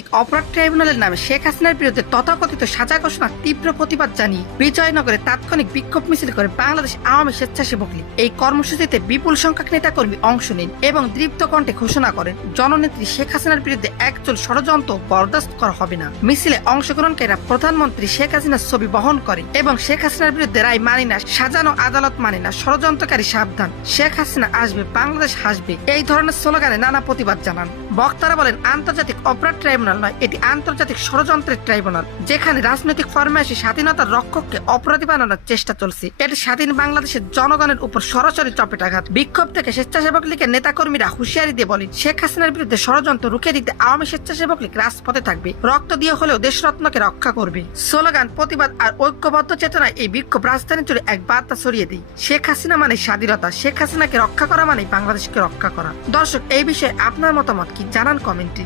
আন্তর্জাতিক অপরাধ ট্রাইব্যুনালের নামে শেখ হাসিনার বিরুদ্ধে তথাকথিত সাজা ঘোষণার তীব্র প্রতিবাদ জানিয়ে বিজয়নগরে তাৎক্ষণিক বিক্ষোভ মিছিল করে বাংলাদেশ আওয়ামী স্বেচ্ছাসেবক লীগ। এই কর্মসূচিতে বিপুল সংখ্যক নেতাকর্মী অংশ নেন এবং দীপ্ত কণ্ঠে ঘোষণা করেন, জননেত্রী শেখ হাসিনার বিরুদ্ধে একচুল ষড়যন্ত্র বরদাস্ত করা হবে না। মিছিলে অংশগ্রহণকারীরা প্রধানমন্ত্রী শেখ হাসিনার ছবি বহন করে এবং শেখ হাসিনার বিরুদ্ধে রায় মানে না, সাজানো আদালত মানে না, ষড়যন্ত্রকারী সাবধান, শেখ হাসিনা আসবে, বাংলাদেশ হাসবে, এই ধরনের স্লোগানে নানা প্রতিবাদ জানান। বক্তারা বলেন, আন্তর্জাতিক অপরাধ ট্রাইব্যুনাল নয়, এটি আন্তর্জাতিক ষড়যন্ত্রের ট্রাইব্যুনাল, যেখানে রাজনৈতিক ফরমায়েশে স্বাধীনতার রক্ষককে অপরাধী বানানোর চেষ্টা চলছে। এটি স্বাধীন বাংলাদেশের জনগণের উপর সরাসরি চপেটাঘাত। বিক্ষোভ থেকে স্বেচ্ছাসেবক লীগের নেতাকর্মীরা হুঁশিয়ারি দিয়ে বলেন, শেখ হাসিনার বিরুদ্ধে ষড়যন্ত্র রুখে দিতে আওয়ামী স্বেচ্ছাসেবক লীগ রাজপথে থাকবে, রক্ত দিয়ে হলেও দেশরত্নকে রক্ষা করবে। স্লোগান, প্রতিবাদ আর ঐক্যবদ্ধ চেতনায় এই বিক্ষোভ রাজধানী জুড়ে এক বার্তা ছড়িয়ে দেয়, শেখ হাসিনা মানে স্বাধীনতা, শেখ হাসিনাকে রক্ষা করা মানে বাংলাদেশকে রক্ষা করা। দর্শক, এই বিষয়ে আপনার মতামত কি জানান কমেন্টে।